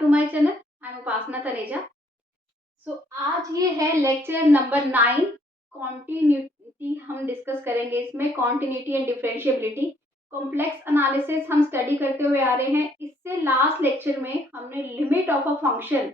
To my channel. I am Upasana Taneja. आज ये है लेक्चर नंबर 9। कॉन्टिन्यूटी हम डिस्कस करेंगे। इसमें continuity and differentiability complex analysis हम स्टडी करते हुए आ रहे हैं। इससे लास्ट लेक्चर में हमने limit of a function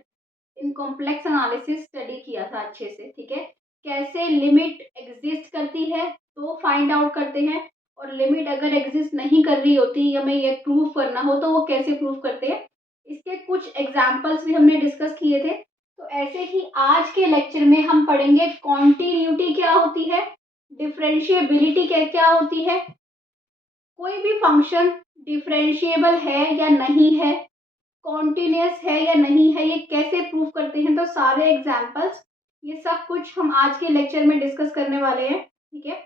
in complex analysis study किया था अच्छे से। ठीक है, कैसे लिमिट एग्जिस्ट करती है तो फाइंड आउट करते हैं, और लिमिट अगर एग्जिस्ट नहीं कर रही होती या हमें ये प्रूव करना हो तो वो कैसे प्रूव करते हैं, इसके कुछ एग्जाम्पल्स भी हमने डिस्कस किए थे। तो ऐसे ही आज के लेक्चर में हम पढ़ेंगे कॉन्टिन्यूटी क्या होती है, डिफरेंशिएबिलिटी क्या क्या होती है, कोई भी फंक्शन डिफरेंशिएबल है या नहीं है, कॉन्टिन्यूअस है या नहीं है, ये कैसे प्रूव करते हैं। तो सारे एग्जाम्पल्स ये सब कुछ हम आज के लेक्चर में डिस्कस करने वाले हैं। ठीक है,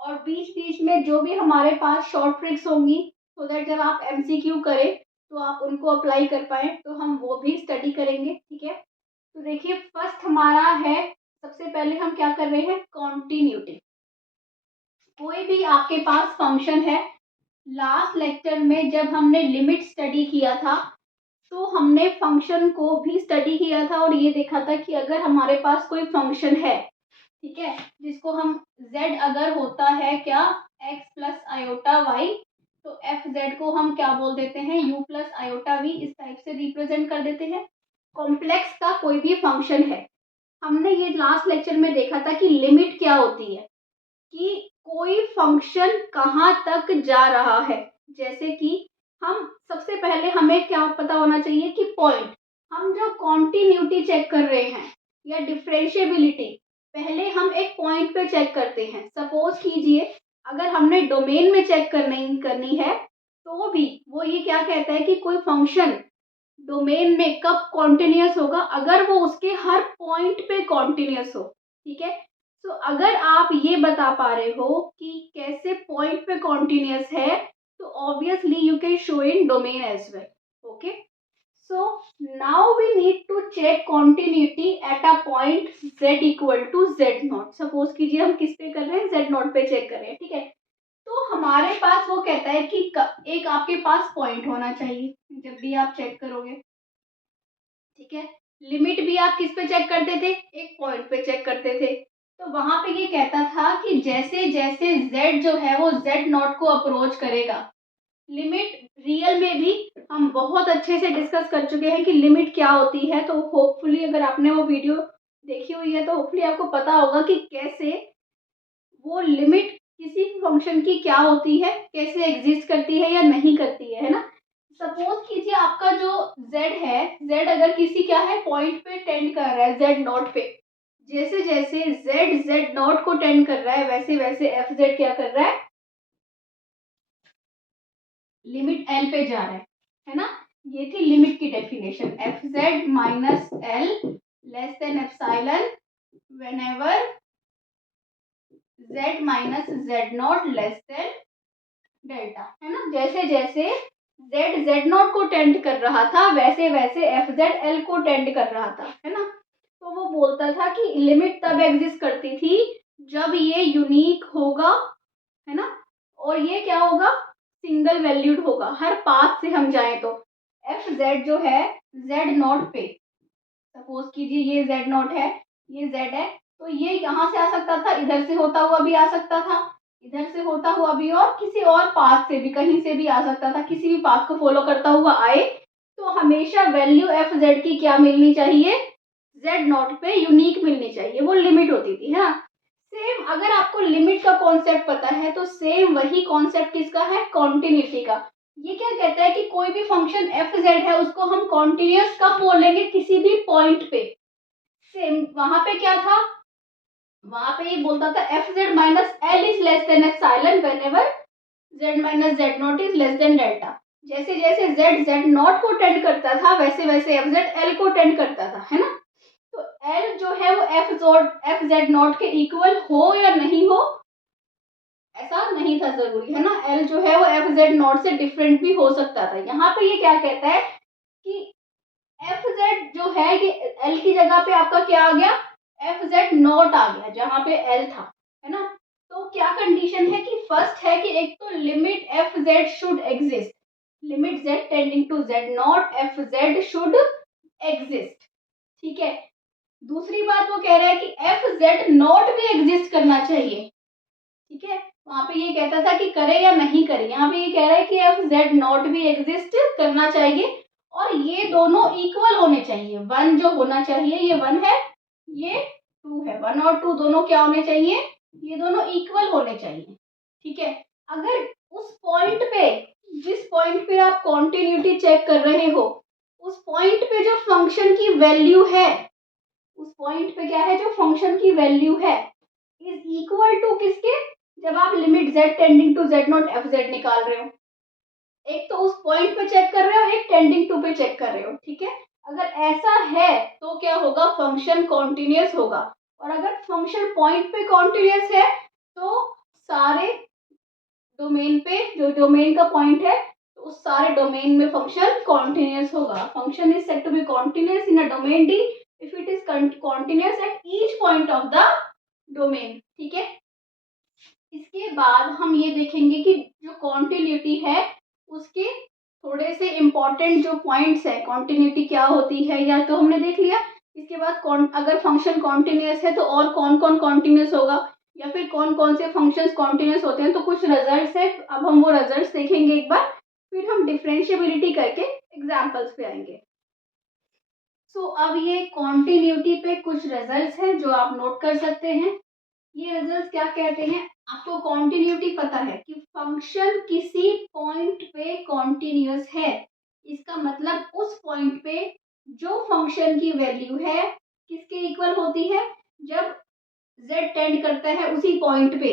और बीच बीच में जो भी हमारे पास शॉर्ट ट्रिक्स होंगी, सो दैट जब आप एमसीक्यू करें तो आप उनको अप्लाई कर पाए, तो हम वो भी स्टडी करेंगे। ठीक है, तो देखिए फर्स्ट हमारा है, सबसे पहले हम क्या कर रहे हैं, कॉन्टिन्यूटी। कोई भी आपके पास फंक्शन है, लास्ट लेक्चर में जब हमने लिमिट स्टडी किया था तो हमने फंक्शन को भी स्टडी किया था, और ये देखा था कि अगर हमारे पास कोई फंक्शन है, ठीक है, जिसको हम z अगर होता है क्या, x प्लस आयोटा y, तो एफ जेड को हम क्या बोल देते हैं, u प्लस आयोटा v, इस टाइप से रिप्रेजेंट कर देते हैं। कॉम्प्लेक्स का कोई भी फंक्शन है, हमने ये लास्ट लेक्चर में देखा था कि लिमिट क्या होती है, कि कोई फंक्शन कहाँ तक जा रहा है। जैसे कि हम सबसे पहले हमें क्या पता होना चाहिए कि पॉइंट, हम जो कॉन्टिन्यूटी चेक कर रहे हैं या डिफरेंशिएबिलिटी, पहले हम एक पॉइंट पे चेक करते हैं। सपोज कीजिए अगर हमने डोमेन में चेक करनी है तो भी वो ये क्या कहता है कि कोई फंक्शन डोमेन में कब कॉन्टिन्यूअस होगा, अगर वो उसके हर पॉइंट पे कॉन्टिन्यूअस हो। ठीक है, तो अगर आप ये बता पा रहे हो कि कैसे पॉइंट पे कॉन्टिन्यूअस है, तो obviously you can show in domain as well. Okay, so now we need to check continuity at a point z equal to z not. Suppose कीजिए हम किस पे कर रहे हैं, z नॉट पे चेक कर रहे हैं। ठीक है, तो हमारे पास वो कहता है कि एक आपके पास पॉइंट होना चाहिए जब भी आप चेक करोगे। ठीक है, लिमिट भी आप किस पे चेक करते थे, एक पॉइंट पे चेक करते थे। तो वहां पे ये कहता था कि जैसे जैसे z जो है वो z नॉट को अप्रोच करेगा, लिमिट रियल में भी हम बहुत अच्छे से डिस्कस कर चुके हैं कि लिमिट क्या होती है। तो होपफुली अगर आपने वो वीडियो देखी हुई है तो होपफुली आपको पता होगा कि कैसे वो लिमिट किसी फंक्शन की क्या होती है, कैसे एग्जिस्ट करती है या नहीं करती है ना। सपोज कीजिए आपका जो z है, z अगर किसी क्या है पॉइंट पे टेंड कर रहा है z नॉट पे, जैसे जैसे z नॉट को टेंड कर रहा है वैसे वैसे एफ जेड क्या कर रहा है, लिमिट एल पे जा रहा है ना। ये थी लिमिट की definition, F Z minus L less than epsilon whenever z minus Z not less than delta, है ना। जैसे जैसे z नॉट को टेंड कर रहा था वैसे वैसे एफ जेड एल को टेंड कर रहा था, है ना। तो वो बोलता था कि लिमिट तब एग्जिस्ट करती थी जब ये यूनिक होगा, है ना, और ये क्या होगा, सिंगल वैल्यूड होगा हर पाथ से हम जाएं तो। एफ जेड जो है जेड नॉट पे, सपोज कीजिए ये जेड नॉट है, ये जेड है, तो ये यहाँ से आ सकता था, इधर से होता हुआ भी आ सकता था, इधर से होता हुआ भी, और किसी और पाथ से भी कहीं से भी आ सकता था। किसी भी पाथ को फॉलो करता हुआ आए तो हमेशा वैल्यू एफ जेड की क्या मिलनी चाहिए, जेड नॉट पे यूनिक मिलनी चाहिए, वो लिमिट होती थी, है ना। सेम अगर आपको लिमिट का कॉन्सेप्ट पता है तो सेम वही कॉन्सेप्ट किसका है, कॉन्टिन्यूटी का। ये क्या कहता है कि कोई भी फंक्शन एफ जेड है उसको हम कॉन्टिन्यूअस कब बोलेंगे, किसी भी पॉइंट पे। सेम वहां पे क्या था, वहां पे ये बोलता था F Z minus L is less than epsilon whenever Z minus Z naught is less than delta. जैसे जैसे जेड जेड नॉट को टेंड करता था वैसे वैसे एफ जेड एल को टेंड करता था, है ना। तो एल जो है वो एफ जेड नॉट के इक्वल हो या नहीं हो, ऐसा नहीं था जरूरी, है ना। एल जो है वो एफ जेड नॉट से डिफरेंट भी हो सकता था। यहाँ पे ये क्या कहता है कि एफ जेड जो है ये एल की जगह पे आपका क्या आ गया, एफ जेड नॉट आ गया जहाँ पे एल था, है ना। तो क्या कंडीशन है कि फर्स्ट है कि एक तो limit F Z should exist, limit z tending to z not F Z should exist. ठीक है, दूसरी बात वो कह रहा है कि एफ जेड नॉट भी एग्जिस्ट करना चाहिए। ठीक है, वहां पे ये कहता था कि करे या नहीं करे, यहाँ पे ये कह रहा है कि एफ जेड नॉट भी एग्जिस्ट करना चाहिए और ये दोनों इक्वल होने चाहिए। वन जो होना चाहिए ये वन है, ये टू है, वन और टू दोनों क्या होने चाहिए, ये दोनों इक्वल होने चाहिए। ठीक है, अगर उस पॉइंट पे, जिस पॉइंट पे आप कॉन्टिन्यूटी चेक कर रहे हो, उस पॉइंट पे जो फंक्शन की वैल्यू है, उस पॉइंट पे क्या है, जो फंक्शन की वैल्यू है इज इक्वल टू किसके, जब आप limit z tending to z not F Z निकाल रहे हो, एक तो उस पॉइंट पे चेक कर रहे हो, एक टेंडिंग टू पे चेक कर रहे हो। ठीक है, अगर ऐसा है तो क्या होगा, फंक्शन कॉन्टिन्यूअस होगा। और अगर फंक्शन पॉइंट पे कॉन्टिन्यूअस है तो सारे डोमेन पे, जो डोमेन का पॉइंट है, तो उस सारे डोमेन में फंक्शन कॉन्टिन्यूअस होगा। Function is said to be continuous in a domain D if it is continuous at each point of the domain. ठीक है, इसके बाद हम ये देखेंगे कि जो कॉन्टिन्यूटी है उसके थोड़े से इम्पोर्टेंट जो पॉइंट्स है, कॉन्टिन्यूटी क्या होती है या तो हमने देख लिया। इसके बाद अगर फंक्शन कॉन्टिन्यूअस है तो और कौन कौन कॉन्टिन्यूअस होगा या फिर कौन कौन से फंक्शंस कॉन्टिन्यूअस होते हैं, तो कुछ रिजल्ट्स है, अब हम वो रिजल्ट्स देखेंगे एक बार, फिर हम डिफरेंशिएबिलिटी करके एग्जाम्पल्स पे आएंगे। सो अब ये कॉन्टिन्यूटी पे कुछ रिजल्ट्स हैं जो आप नोट कर सकते हैं। ये रिजल्ट्स क्या कहते हैं, आपको कॉन्टिन्यूटी पता है कि फंक्शन किसी पॉइंट पे कॉन्टिन्यूअस है, इसका मतलब उस पॉइंट पे जो फंक्शन की वैल्यू है किसके इक्वल होती है, जब z टेंड करता है उसी पॉइंट पे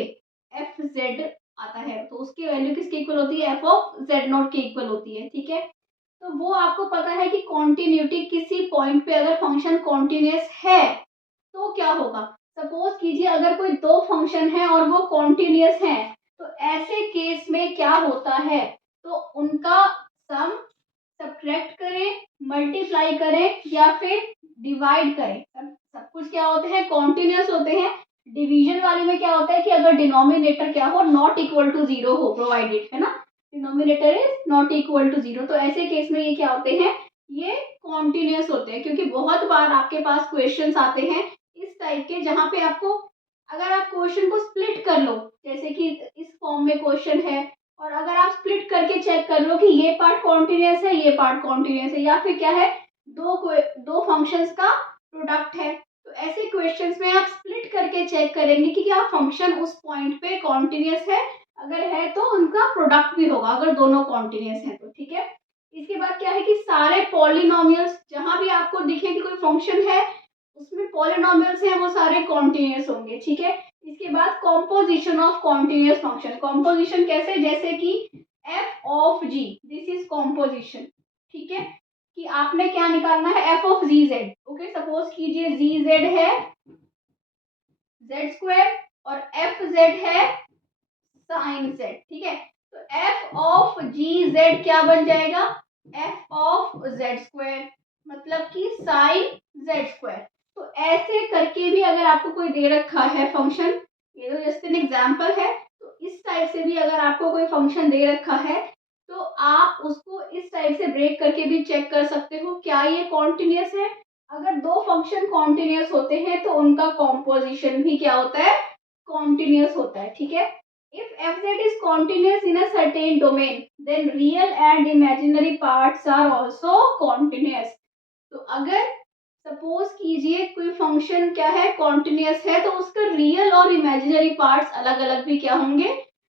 एफ जेड आता है तो उसकी वैल्यू किसके इक्वल होती है, एफ ऑफ जेड नॉट के इक्वल होती है। ठीक है, तो वो आपको पता है कि कॉन्टिन्यूटी किसी पॉइंट पे अगर फंक्शन कॉन्टिन्यूअस है तो क्या होगा। सपोज कीजिए अगर कोई दो फंक्शन है और वो कॉन्टिन्यूअस है, तो ऐसे केस में क्या होता है, तो उनका सम सब्ट्रैक्ट करें, मल्टीप्लाई करें या फिर डिवाइड करें, सब कुछ क्या होते हैं, कॉन्टिन्यूअस होते हैं। डिवीजन वाले में क्या होता है कि अगर डिनोमिनेटर क्या हो, नॉट इक्वल टू जीरो हो, प्रोवाइडेड है ना, denominator is not equal to zero, तो ऐसे केस में ये क्या होते हैं, ये कॉन्टिन्यूअस होते हैं। क्योंकि बहुत बार आपके पास क्वेश्चंस आते हैं इस टाइप के, जहां पे आपको, अगर आप क्वेश्चन को स्प्लिट कर लो, जैसे कि इस फॉर्म में क्वेश्चन है और अगर आप स्प्लिट करके चेक कर लो कि ये पार्ट कॉन्टिन्यूअस है, ये पार्ट कॉन्टिन्यूअस है, या फिर क्या है, दो फंक्शंस का प्रोडक्ट है, तो ऐसे क्वेश्चंस में आप स्प्लिट करके चेक करेंगे कि क्या फंक्शन उस पॉइंट पे कॉन्टिन्यूअस है, अगर है तो उनका प्रोडक्ट भी होगा, अगर दोनों कॉन्टिन्यूअस है तो। ठीक है, इसके बाद क्या है कि सारे पॉलिनोमियल्स जहां भी आपको दिखे कि कोई फंक्शन है उसमें पॉलिनोमियल्स हैं वो सारे कॉन्टिन्यूअस होंगे। ठीक है, इसके बाद composition of continuous function, composition कैसे, जैसे कि F of G, this is composition. ठीक है, कि आपने क्या निकालना है, F of G Z. Okay, suppose कीजिए जी जेड है जेड स्क्वायर और एफ जेड है साइन जेड। ठीक है, तो एफ ऑफ जी जेड क्या बन जाएगा, एफ ऑफ जेड स्क्वायर, मतलब कि साइन जेड स्क्वायर। तो ऐसे करके भी अगर आपको कोई दे रखा है फंक्शन, ये तो जस्ट एन एग्जांपल है, तो इस टाइप से भी अगर आपको कोई फंक्शन दे रखा है तो आप उसको इस टाइप से ब्रेक करके भी चेक कर सकते हो क्या ये कॉन्टिन्यूअस है। अगर दो फंक्शन कॉन्टिन्यूअस होते हैं तो उनका कॉम्पोजिशन भी क्या होता है, कॉन्टिन्यूअस होता है। ठीक है, if fz is continuous in a certain domain then real and imaginary parts are also continuous। तो अगर सपोज कीजिए कोई फंक्शन क्या है, कॉन्टिन्यूअस है, तो उसका रियल और इमेजिनरी पार्ट्स अलग अलग भी क्या होंगे,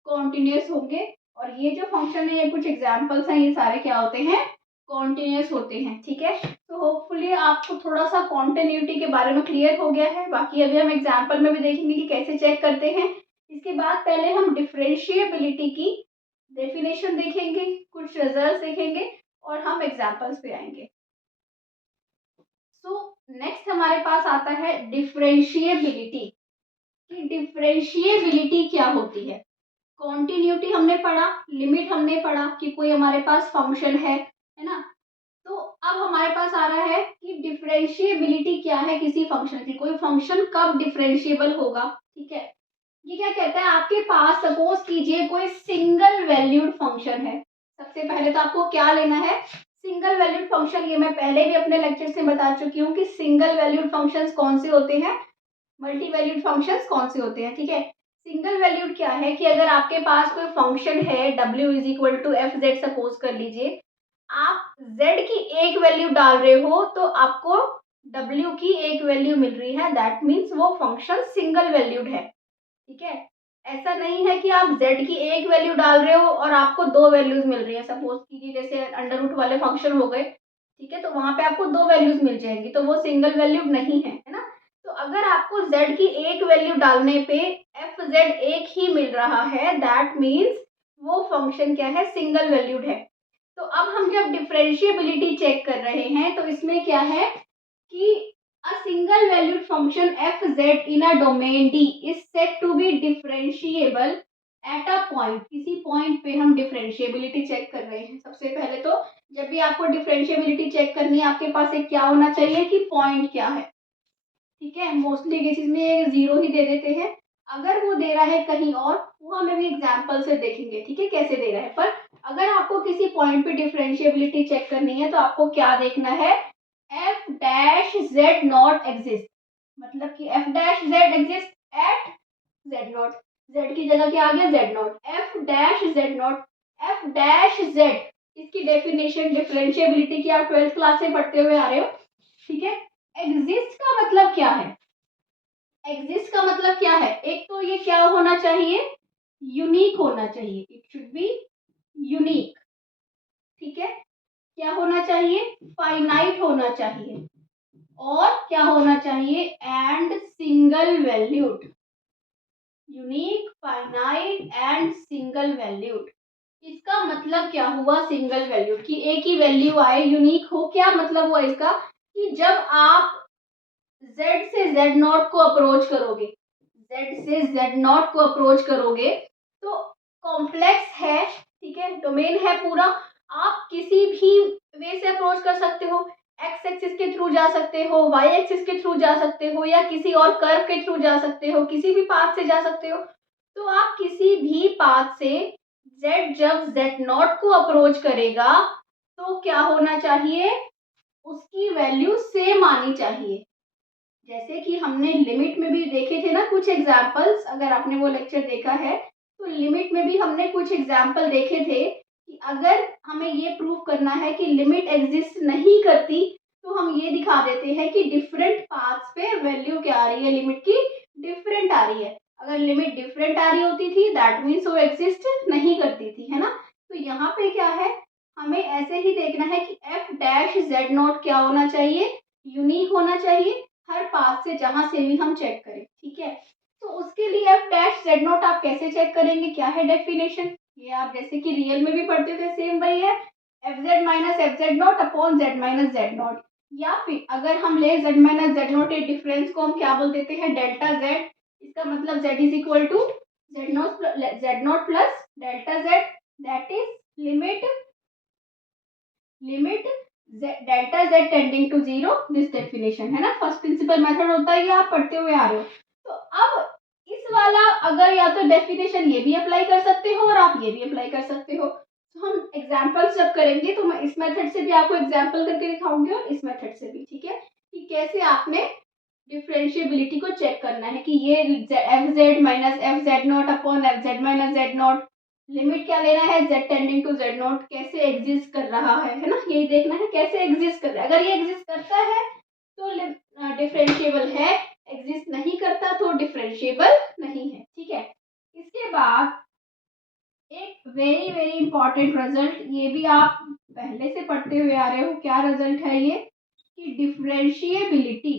कॉन्टिन्यूअस होंगे। और ये जो फंक्शन है, ये कुछ एग्जांपल्स हैं, ये सारे क्या होते हैं, कॉन्टिन्यूअस होते हैं। ठीक है, तो होपफुली आपको थोड़ा सा कॉन्टिन्यूटी के बारे में क्लियर हो गया है। बाकी अभी हम एग्जाम्पल में भी देखेंगे कि कैसे चेक करते हैं। इसके बाद पहले हम डिफरेंशिएबिलिटी की डेफिनेशन देखेंगे, कुछ रिजल्ट्स देखेंगे और हम एग्जांपल्स पे आएंगे। सो नेक्स्ट हमारे पास आता है डिफरेंशिएबिलिटी, कि डिफरेंशिएबिलिटी क्या होती है। कॉन्टिन्यूटी हमने पढ़ा, लिमिट हमने पढ़ा कि कोई हमारे पास फंक्शन है ना, तो अब हमारे पास आ रहा है कि डिफरेंशिएबिलिटी क्या है किसी फंक्शन की, कोई फंक्शन कब डिफरेंशिएबल होगा। ठीक है, ये क्या कहता है, आपके पास सपोज कीजिए कोई सिंगल वैल्यूड फंक्शन है, सबसे पहले तो आपको क्या लेना है, सिंगल वैल्यूड फंक्शन। ये मैं पहले भी अपने लेक्चर से बता चुकी हूँ कि सिंगल वैल्यूड फंक्शंस कौन से होते हैं, मल्टी वैल्यूड फंक्शंस कौन से होते हैं, ठीक है। सिंगल वैल्यूड क्या है कि अगर आपके पास कोई फंक्शन है w is equal to F Z, suppose कर लीजिए, आप z की एक वैल्यू डाल रहे हो तो आपको w की एक वैल्यू मिल रही है, दैट मीन्स वो फंक्शन सिंगल वैल्यूड है, ठीक है। ऐसा नहीं है कि आप z की एक वैल्यू डाल रहे हो और आपको दो वैल्यूज मिल रही है, सपोज कीजिए जैसे अंडर रूट वाले फंक्शन हो गए, ठीक है, तो वहां पे आपको दो वैल्यूज मिल जाएंगी, तो वो सिंगल वैल्यूड नहीं है ना। तो अगर आपको z की एक वैल्यू डालने पे एफ जेड एक ही मिल रहा है, दैट मीन्स वो फंक्शन क्या है, सिंगल वैल्यूड है। तो अब हम जब डिफरेंशिएबिलिटी चेक कर रहे हैं तो इसमें क्या है कि a single valued function f z in a domain D is said to be differentiable at a point। किसी पॉइंट पे हम डिफरेंशिएबिलिटी चेक कर रहे हैं। सबसे पहले तो जब भी आपको डिफरेंशिएबिलिटी चेक करनी है, आपके पास एक क्या होना चाहिए कि पॉइंट क्या है, ठीक है। मोस्टली केसेस में ये जीरो ही दे देते हैं, अगर वो दे रहा है कहीं और, वो हमें भी एग्जाम्पल से देखेंगे, ठीक है, कैसे दे रहा है। पर अगर आपको किसी पॉइंट पे डिफरेंशिएबिलिटी चेक करनी है तो आपको क्या देखना है, F dash Z not exist, मतलब कि F dash Z exist at Z not, Z की जगह क्या आ गया, Z not, F dash Z not, F dash Z, इसकी डेफिनेशन डिफरेंशिएबिलिटी की आप 12th क्लास से पढ़ते हुए आ रहे हो, ठीक है। एग्जिस्ट का मतलब क्या है, एग्जिस्ट का मतलब क्या है, एक तो ये क्या होना चाहिए, यूनिक होना चाहिए, इट शुड बी यूनिक, ठीक है। क्या होना चाहिए, फाइनाइट होना चाहिए, और क्या होना चाहिए, and single valued, unique, finite and single valued. इसका मतलब क्या हुआ, सिंगल वैल्यूड की एक ही वैल्यू आए, यूनिक हो, क्या मतलब हुआ इसका कि जब आप z से z नॉट को अप्रोच करोगे, z से z नॉट को अप्रोच करोगे तो कॉम्प्लेक्स है, ठीक है, डोमेन है पूरा, आप किसी भी वे से अप्रोच कर सकते हो, एक्स एक्सिस के थ्रू जा सकते हो, वाई एक्सिस के थ्रू जा सकते हो, या किसी और कर्व के थ्रू जा सकते हो, किसी भी पाथ से जा सकते हो। तो आप किसी भी पाथ से z जब z नॉट को अप्रोच करेगा तो क्या होना चाहिए, उसकी वैल्यू सेम आनी चाहिए। जैसे कि हमने लिमिट में भी देखे थे ना कुछ एग्जाम्पल्स, अगर आपने वो लेक्चर देखा है तो लिमिट में भी हमने कुछ एग्जाम्पल देखे थे कि अगर हमें ये प्रूव करना है कि लिमिट एग्जिस्ट नहीं करती तो हम ये दिखा देते हैं कि डिफरेंट पाथ्स पे वैल्यू क्या आ रही है, लिमिट की डिफरेंट आ रही है। अगर लिमिट डिफरेंट आ रही होती थी दैट मीन्स वो एग्जिस्ट नहीं करती थी, है ना। तो यहाँ पे क्या है, हमें ऐसे ही देखना है कि एफ डैश जेड नॉट क्या होना चाहिए, यूनिक होना चाहिए हर पास से जहां से भी हम चेक करें, ठीक है। तो उसके लिए एफ डैश जेड नॉट आप कैसे चेक करेंगे, क्या है डेफिनेशन, ये आप जैसे कि रियल में भी पढ़ते थे सेम वही है, F Z minus F Z not upon Z minus Z not, या फिर अगर हम ले जेड माइनस जेड नॉट, ये डिफरेंस को हम क्या बोल देते हैं, डेल्टा जेड। इसका मतलब Z is equal to Z not plus delta Z, that is limit limit delta Z tending to zero, this definition है ना, फर्स्ट प्रिंसिपल मेथड होता है, ये आप पढ़ते हुए आ रहे हो। तो अब इस वाला अगर या तो डेफिनेशन ये भी अप्लाई कर सकते हो और आप ये भी अप्लाई कर सकते हो। तो हम एग्जाम्पल्स जब करेंगे तो मैं इस मेथड से भी आपको एग्जाम्पल करके दिखाऊंगी और इस मेथड से भी, ठीक है, कि कैसे आपने डिफरेंशिएबिलिटी को चेक करना है कि ये F Z minus F Z not upon F Z minus Z not, limit क्या लेना है, z tending to z not, कैसे एग्जिस्ट कर रहा है ना, यही देखना है कैसे एग्जिस्ट कर रहा है। अगर ये एग्जिस्ट करता है तो डिफरेंशिएबल है, एग्जिस्ट नहीं करता तो डिफरेंशिएबल नहीं है, ठीक है। इसके बाद एक वेरी वेरी इंपॉर्टेंट रिजल्ट, ये भी आप पहले से पढ़ते हुए आ रहे हो, क्या रिजल्ट है ये कि differentiability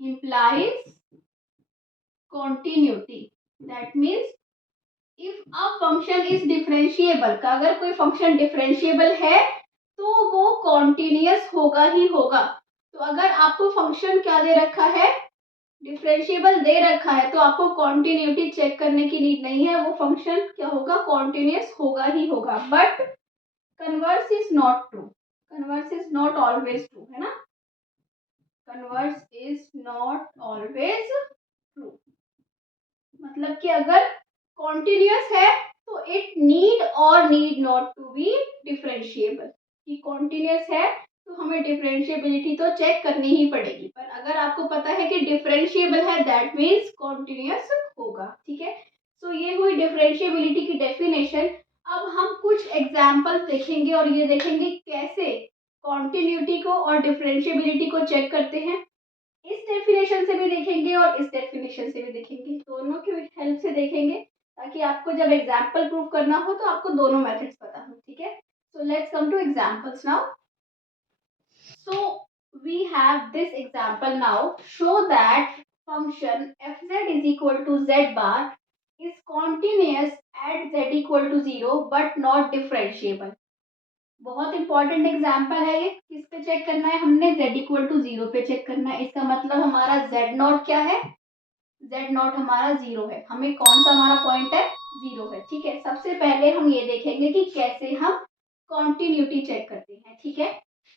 implies continuity, that means if a function is differentiable, का अगर कोई फंक्शन डिफरेंशिएबल है तो वो कॉन्टिन्यूअस होगा ही होगा। तो अगर आपको फंक्शन क्या दे रखा है, डिफरेंशिएबल दे रखा है, तो आपको कॉन्टिन्यूटी चेक करने की नीड नहीं है, वो फंक्शन क्या होगा, कॉन्टिन्यूअस होगा ही होगा। But converse is not true, converse is not always true, है ना, converse is not always true, मतलब कि अगर कॉन्टिन्यूस है तो इट नीड और need not to be differentiable. कि कॉन्टिन्यूस है तो हमें डिफरेंशिएबिलिटी तो चेक करनी ही पड़ेगी, पर अगर आपको पता है कि डिफरेंशिएबल है दैट मीन्स कॉन्टिन्यूस होगा। ठीक है, सो ये हुई डिफरेंशिएबिलिटी की डेफिनेशन। अब हम कुछ एग्जाम्पल देखेंगे और ये देखेंगे कैसे कॉन्टिन्यूटी को और डिफरेंशिएबिलिटी को चेक करते हैं। इस डेफिनेशन से भी देखेंगे और इस डेफिनेशन से भी देखेंगे, दोनों की हेल्प से देखेंगे ताकि आपको जब एग्जाम्पल प्रूव करना हो तो आपको दोनों मेथड्स पता हो। ठीक है, so let's come to examples now. So we have this example now, show that function fz is equal to z bar is continuous at z equal to 0 but not differentiable। बहुत important example है ये। किस पे check करना है हमने? z equal to 0 पे check करना है। इसका मतलब हमारा z नॉट क्या है? z नॉट हमारा 0 है। हमें कौन सा हमारा पॉइंट है? 0 है। ठीक है, सबसे पहले हम ये देखेंगे कि कैसे हम कॉन्टिन्यूटी चेक करते हैं। ठीक है,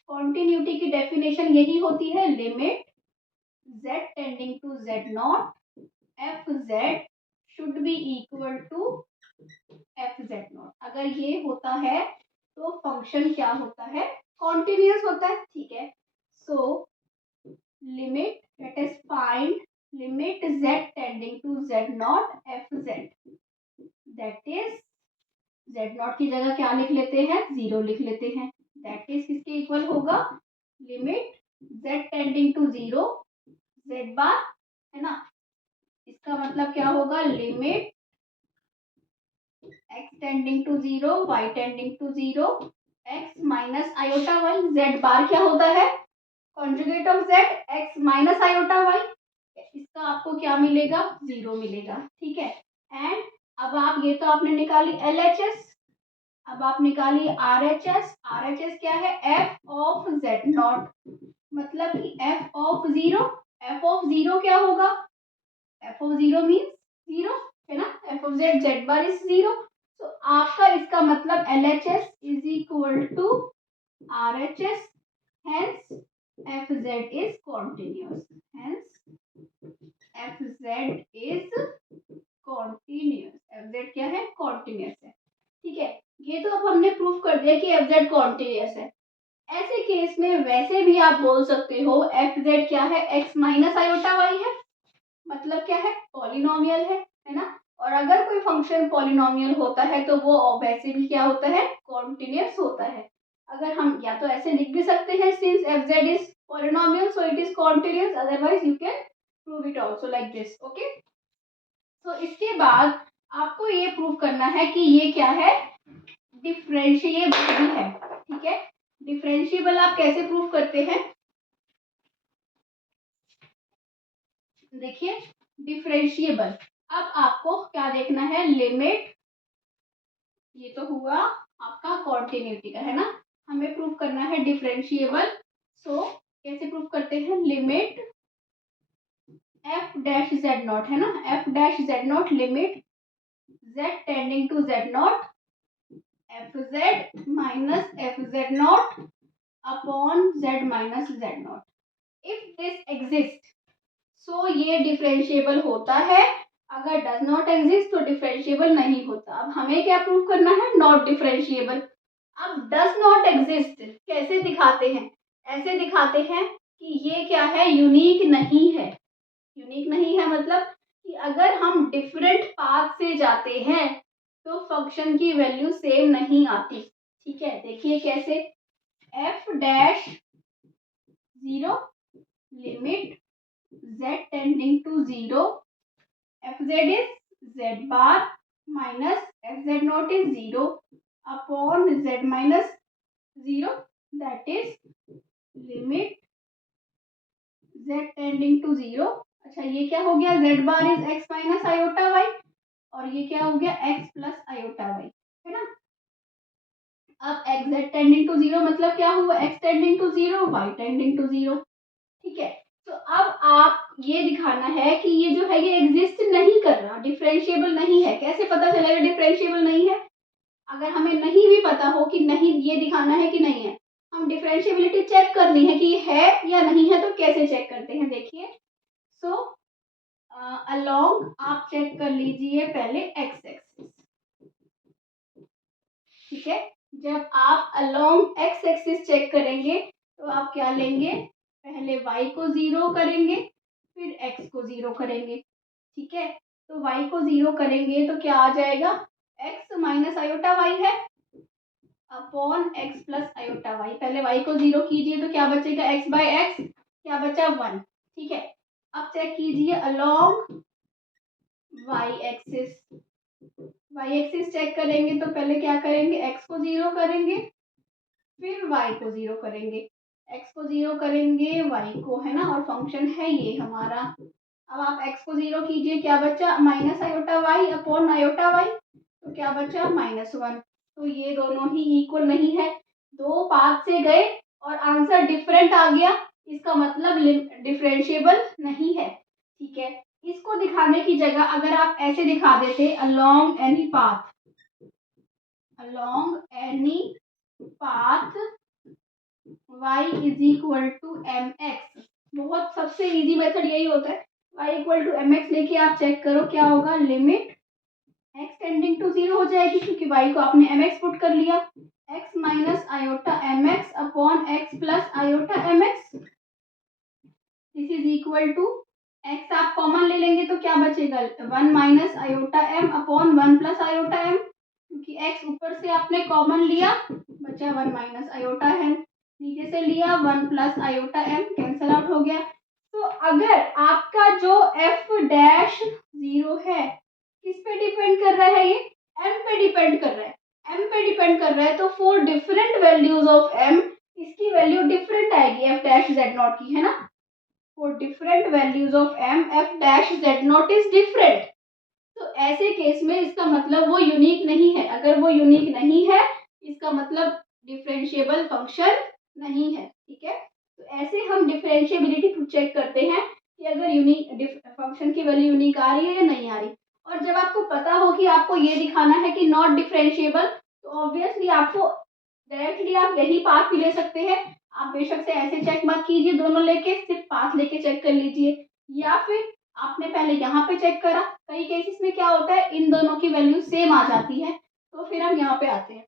कॉन्टिन्यूटी की डेफिनेशन यही होती है, limit z tending to z not F Z should be equal to F Z not. अगर ये होता है तो फंक्शन क्या होता है? कॉन्टिन्यूस होता है। ठीक है, so limit let us find limit z tending to z not F Z, that is z not की जगह क्या लिख लेते हैं? 0 लिख लेते हैं। दैट इज किसके इक्वल होगा? Limit z tending to 0 z bar, है ना। इसका मतलब क्या होगा? Limit x tending to 0 y tending to 0 x minus iota y। z bar क्या होता है? Conjugate of z, x minus iota y। इसका आपको क्या मिलेगा? 0 मिलेगा। ठीक है, एंड अब आप ये तो आपने निकाली LHS, अब आप निकालिए RHS। RHS क्या है? f ऑफ z नॉट, मतलब कि f ऑफ 0। f ऑफ 0 क्या होगा? f ऑफ 0 मीन्स 0, है ना। f of z, z bar is 0, तो आपका इसका मतलब LHS is equal to RHS, hence fz is continuous, hence fz is continuous। fz क्या है? continuous है। ठीक है, ये तो अब हमने प्रूफ कर दिया कि fz continuous है। ऐसे केस में वैसे भी आप बोल सकते हो fz क्या है? x माइनस आयोटा y है, मतलब क्या है? पॉलिनोमियल है ना। और अगर कोई फंक्शन पॉलिनोमियल होता है तो वो वैसे भी क्या होता है? कॉन्टिन्यूस होता है। अगर हम या तो ऐसे लिख भी सकते हैं, since fz is polynomial so it is continuous, otherwise you can prove it also like this. Okay, तो इसके बाद आपको ये प्रूव करना है कि ये क्या है? डिफरेंशिएबल भी है। ठीक है, डिफरेंशिएबल आप कैसे प्रूव करते हैं? देखिए, डिफरेंशिएबल अब आपको क्या देखना है? लिमिट, ये तो हुआ आपका कॉन्टिन्यूटी का, है ना। हमें प्रूव करना है डिफरेंशिएबल, सो कैसे प्रूव करते हैं? Limit F dash Z not, है ना, F dash Z not limit z tending to z not F Z minus F Z not upon z minus z not. If this exist so ये differentiable होता है, अगर does not exist तो differentiable नहीं होता। अब हमें क्या प्रूव करना है? Not differentiable. अब डज नॉट एग्जिस्ट कैसे दिखाते हैं? ऐसे दिखाते हैं कि ये क्या है? यूनिक नहीं है। यूनिक नहीं है मतलब कि अगर हम डिफरेंट पाथ से जाते हैं तो फंक्शन की वैल्यू सेम नहीं आती। ठीक है, देखिए कैसे? F dash 0 limit z tending to 0 fz is z bar minus fz naught is 0 upon z minus 0, that is limit z tending to 0। अच्छा, ये क्या हो गया? z bar is x minus iota y और ये क्या हो गया? x plus iota y, है ना। अब x टेंडिंग टू 0 मतलब क्या हुआ? x tending to 0 y tending to 0। ठीक है, तो अब आप ये दिखाना है कि ये जो है ये एग्जिस्ट नहीं कर रहा, डिफरेंशिएबल नहीं है। कैसे पता चलेगा डिफरेंशिएबल नहीं है? अगर हमें नहीं भी पता हो कि नहीं, ये दिखाना है कि नहीं है, हम डिफरेंशिएबिलिटी चेक करनी है कि है या नहीं है, तो कैसे चेक करते हैं? देखिए, सो अलोंग आप चेक कर लीजिए पहले एक्स एक्सिस, ठीक है। जब आप अलोंग एक्स एक्सिस चेक करेंगे तो आप क्या लेंगे, पहले y को 0 करेंगे फिर x को 0 करेंगे, ठीक है। तो y को 0 करेंगे तो क्या आ जाएगा, x माइनस आयोटा y है upon x plus iota y। पहले y को 0 कीजिए तो क्या बचेगा, x बाय एक्स, क्या बचा 1, ठीक है। अब चेक कीजिए along y axis, y axis check करेंगे तो पहले क्या करेंगे, x को 0 करेंगे फिर y को 0 करेंगे, x को 0 करेंगे y को, है ना, और फंक्शन है ये हमारा। अब आप x को 0 कीजिए, क्या बचा, minus iota y upon iota y, तो क्या बचा -1। तो ये दोनों ही इक्वल नहीं है, दो पाथ से गए और आंसर डिफरेंट आ गया, इसका मतलब डिफरेंशिएबल नहीं है, ठीक है। इसको दिखाने की जगह अगर आप ऐसे दिखा देते, along any path, along any path y is equal to mx, बहुत सबसे इजी मेथड यही होता है, y इक्वल टू mx लेके आप चेक करो क्या होगा, लिमिट x टेंडिंग टू 0 हो जाएगी क्योंकि y को आपने mx पुट कर लिया, x minus iota mx upon x plus iota mx, this is equal to x आप कॉमन ले लेंगे तो क्या बचेगा, 1 minus iota m upon 1 plus iota m, क्योंकि x ऊपर से आपने कॉमन लिया, बचा 1 माइनस आयोटा m, नीचे से लिया 1 plus iota m, cancel out हो गया। तो अगर आपका जो f डैश 0 है, किस पे डिपेंड कर रहा है, ये m पे डिपेंड कर रहा है, m पे डिपेंड कर रहा है, तो for different values of m इसकी वैल्यू डिफरेंट आएगी f डैश z नॉट की, है ना। For different values of m f dash z not is different, तो ऐसे केस में इसका मतलब वो यूनिक नहीं है, अगर वो यूनिक नहीं है इसका मतलब डिफरेंशिएबल फंक्शन नहीं है, ठीक है। तो ऐसे हम डिफरेंशिएबिलिटी चेक करते हैं कि अगर यूनिक फंक्शन की वैल्यू यूनिक आ रही है या नहीं आ रही, और जब आपको पता हो कि आपको ये दिखाना है कि नॉट डिफरेंशिएबल, तो ऑब्वियसली आपको डायरेक्टली आप यही पाथ भी ले सकते हैं, आप बेशक से ऐसे चेक मत कीजिए दोनों लेके, सिर्फ पाथ लेके चेक कर लीजिए, या फिर आपने पहले यहाँ पे चेक करा, कई केसेस में क्या होता है इन दोनों की वैल्यू सेम आ जाती है, तो फिर हम यहाँ पे आते हैं,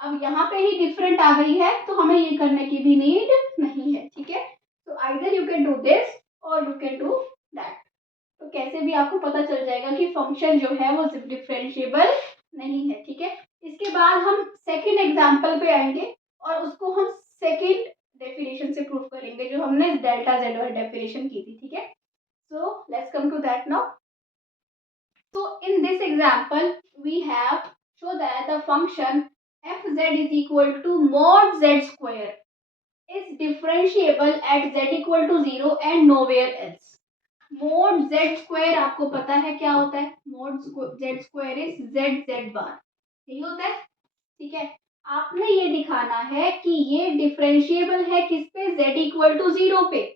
अब यहाँ पे ही डिफरेंट आ गई है तो हमें ये करने की भी नीड नहीं है, ठीक है। तो either you can do this और यू कैन डू दैट, तो कैसे भी आपको पता चल जाएगा कि फंक्शन जो है वो डिफरेंशिएबल नहीं है, ठीक है। इसके बाद हम सेकंड एग्जांपल पे आएंगे और उसको हम सेकंड डेफिनेशन से प्रूव करेंगे जो हमने डेल्टा जेड वाली डेफिनेशन की थी, ठीक है। So let's come to that now. So in this example, we have show that the function fz is equal to mod z square is differentiable at z equal to 0 and nowhere else. Mod z square आपको पता है क्या होता है, mod z square is z z bar, यही होता है, ठीक है। आपने ये दिखाना है कि ये डिफरेंशिएबल है किस पे, z इक्वल टू 0 पे।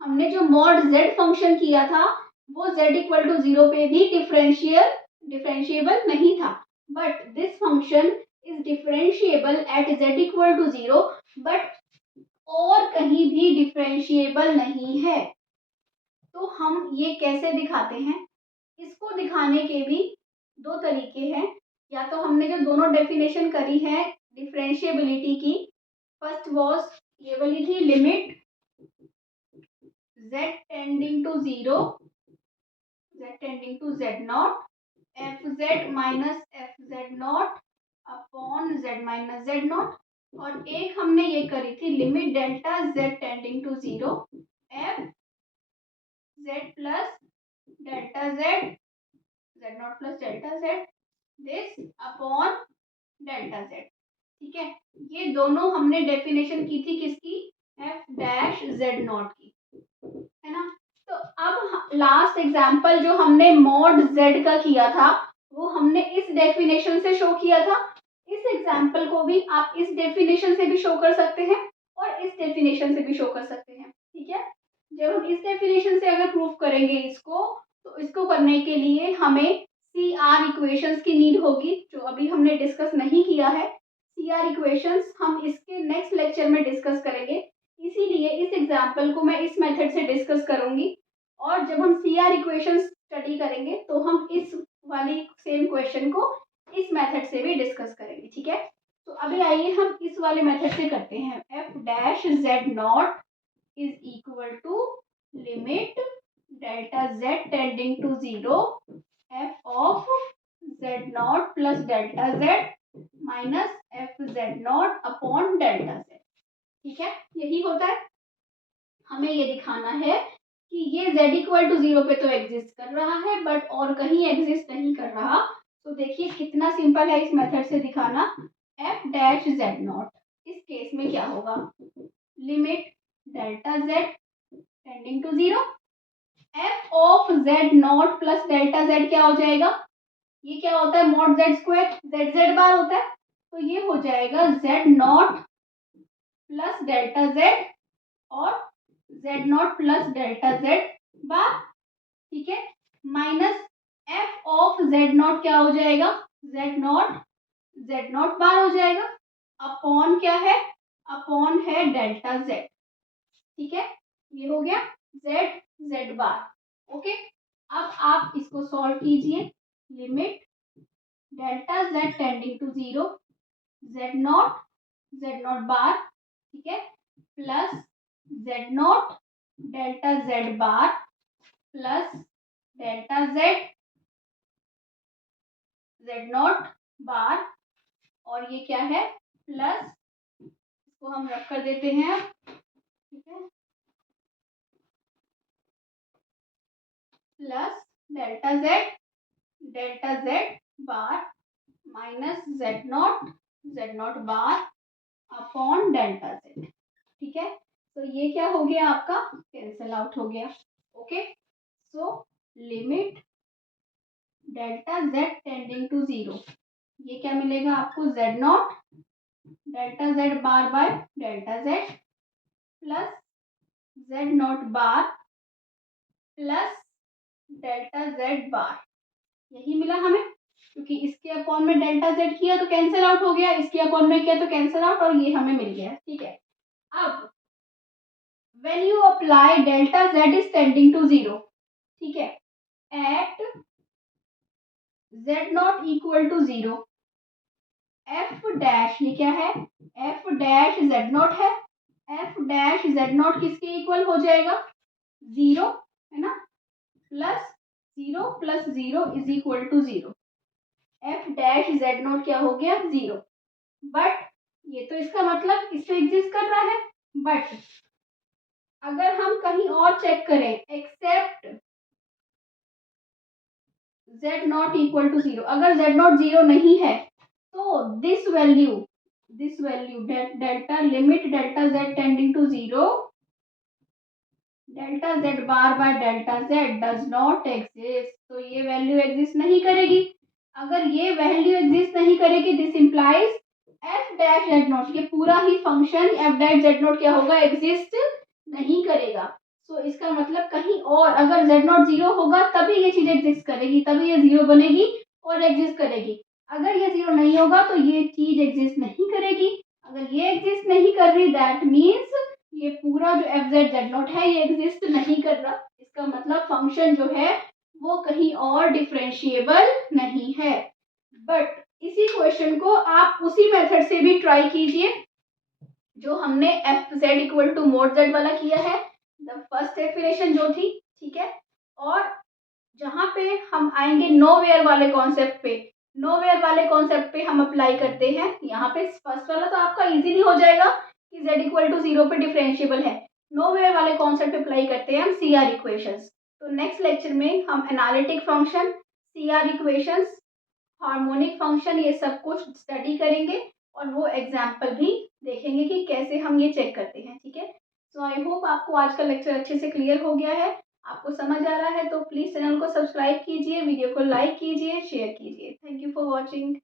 हमने जो मॉड z फंक्शन किया था वो z इक्वल टू 0 पे भी डिफरेंशिएबल नहीं था, but this function is differentiable at z equal to 0, but और कहीं भी डिफरेंशिएबल नहीं है। तो हम ये कैसे दिखाते हैं, इसको दिखाने के भी दो तरीके हैं, या तो हमने जो दोनों डेफिनेशन करी है डिफरेंशिएबिलिटी की, फर्स्ट वॉज ये वाली थी, limit z tending to 0, z tending to z naught, fz minus fz naught upon z minus z naught, और एक हमने ये करी थी limit delta z tending to 0 f z plus delta z naught plus delta z this upon delta z, ठीक है। ये दोनों हमने डेफिनेशन की थी किसकी, f डैश z नॉट की, है ना। तो अब लास्ट एग्जांपल जो हमने मॉड z का किया था वो हमने इस डेफिनेशन से शो किया था, इस एग्जांपल को भी आप इस डेफिनेशन से भी शो कर सकते हैं और इस डेफिनेशन से भी शो कर सकते हैं, ठीक है। जब हम इस डेफिनेशन से अगर प्रूफ करेंगे इसको, तो इसको करने के लिए हमें CR इक्वेशंस की नीड होगी, जो अभी हमने डिस्कस नहीं किया है। CR इक्वेशंस हम इसके नेक्स्ट लेक्चर में डिस्कस करेंगे, इसीलिए इस एग्जाम्पल को मैं इस मेथड से डिस्कस करूंगी, और जब हम CR इक्वेशंस स्टडी करेंगे तो हम इस वाली सेम क्वेश्चन को इस मेथड से भी डिस्कस करेंगे, ठीक है। तो अभी आइए हम इस वाले मेथड से करते हैं। F dash Z naught is equal to limit delta Z tending to 0 f of z not plus delta z minus F Z not upon delta z, ठीक है। यही होता है, हमें ये दिखाना है कि ये z इक्वल टू 0 पे तो एग्जिस्ट कर रहा है बट और कहीं एग्जिस्ट नहीं कर रहा। तो देखिए कितना सिंपल है इस मेथड से दिखाना। f डैश z नॉट, इस केस में क्या होगा, limit delta z tending to 0 f of z naught plus delta z क्या हो जाएगा, ये क्या होता है mod z square, z z bar होता है, तो ये हो जाएगा z naught plus delta z और z naught plus delta z bar, ठीक है, minus f of z not क्या हो जाएगा, z नॉट बार हो जाएगा, अपॉन क्या है, अपॉन है डेल्टा z, ठीक है। ये हो गया z बार, ओके। अब आप इसको सॉल्व कीजिए, limit delta z tending to 0 z not bar, ठीक है, plus z not delta z bar plus delta z not bar, और ये क्या है प्लस, इसको हम रख कर देते हैं, ठीक है, plus delta z bar minus z not bar upon delta z, ठीक है। तो ये क्या हो गया आपका, कैंसल आउट हो गया, okay. So limit delta z tending to 0, ये क्या मिलेगा आपको, z not delta z bar by delta z plus z not bar plus delta z bar, यही मिला हमें, क्योंकि इसके अपॉन में डेल्टा z किया तो कैंसिल आउट हो गया, इसके अपॉन में किया तो कैंसिल आउट, और ये हमें मिल गया, ठीक है। अब when you apply delta z is tending to 0, ठीक है, at z naught equal to 0 f dash, ये क्या है, f डैश z नॉट है, f डैश z नॉट किसके इक्वल हो जाएगा, 0 है ना, plus 0 is equal to 0, f dash z not क्या हो गया 0, बट ये तो इसका मतलब इससे एग्जिस्ट कर रहा है, बट अगर हम कहीं और चेक करें except z naught equal to 0, अगर z नॉट 0 नहीं है तो this value delta limit delta z tending to 0 delta z bar by delta z does not exist, तो ये वैल्यू एग्जिस्ट नहीं करेगी। अगर ये वैल्यू एग्जिस्ट नहीं करेगी this implies f dash z not, ये पूरा ही function f dash z not क्या होगा, एग्जिस्ट नहीं करेगा। सो इसका मतलब कहीं और अगर z नॉट 0 होगा तभी ये चीज एग्जिस्ट करेगी, तभी ये 0 बनेगी और एग्जिस्ट करेगी। अगर ये 0 नहीं होगा तो ये चीज एग्जिस्ट नहीं करेगी। अगर ये एग्जिस्ट नहीं कर रही दैट मीन्स ये पूरा जो एफ जेड जेड नॉट है ये एग्जिस्ट नहीं कर रहा, इसका मतलब फंक्शन जो है वो कहीं और डिफरेंशिएबल नहीं है। बट इसी क्वेश्चन को आप उसी मेथड से भी ट्राई कीजिए जो हमने f z equal to mod z वाला किया है, द फर्स्ट एक्सप्रेशन जो थी, ठीक है। और जहां पे हम आएंगे नोवेयर वाले कॉन्सेप्ट पे, नोवेयर वाले कॉन्सेप्ट पे हम अप्लाई करते हैं। यहाँ पे फर्स्ट वाला तो आपका इजीली हो जाएगा कि z इक्वल टू 0 पे डिफरेंशिएबल है। नोवेयर वाले कॉन्सेप्ट पे अप्लाई करते हैं हम CR इक्वेशंस। तो नेक्स्ट लेक्चर में हम analytic function, CR equations, harmonic function, ये सब कुछ स्टडी करेंगे और वो एग्जाम्पल भी देखेंगे कि कैसे हम ये चेक करते हैं, ठीक है। सो आई होप आपको आज का लेक्चर अच्छे से क्लियर हो गया है, आपको समझ आ रहा है तो प्लीज़ चैनल को सब्सक्राइब कीजिए, वीडियो को लाइक कीजिए, शेयर कीजिए। Thank you for watching.